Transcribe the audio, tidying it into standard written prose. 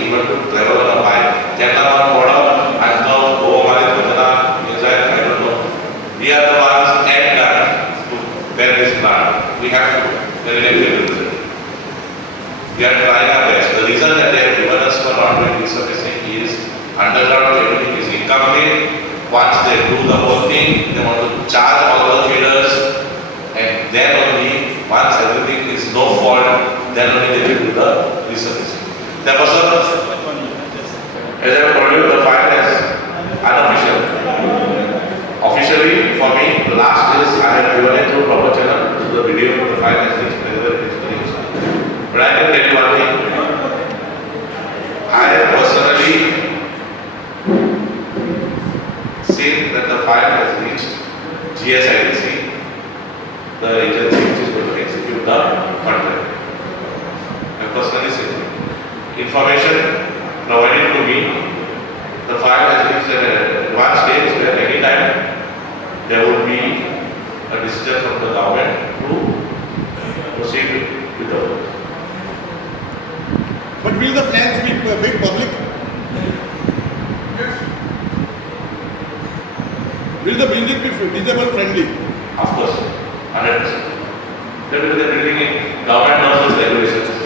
able to travel on a bike. Gentlemen, what up? And now, oh, हमारे बंदा inside, I don't know. We are the ones and that to get this plan. We have to. Very difficult. We are trying our best. The reason that they have given us for not doing resurfacing is underground everything is incomplete. Once they do the whole thing, they want to charge all the feeders, and then only once everything is no fault, then only they will do the resurfacing. That was as I told you, the file is unofficial. Officially, for me, the last is I have given it through proper channel to the video of the file has reached wherever it is reached. But I can tell you one thing. I have personally seen that the file has reached GSIDC, the agency which is going to execute the contract. I personally seen it. Information provided to me, the file has reached an advanced stage where any time there would be a decision from the government to proceed with the work. But will the plans be made public? Will the building be disabled friendly? Of course, 100%. That will be the building in government knows its regulations.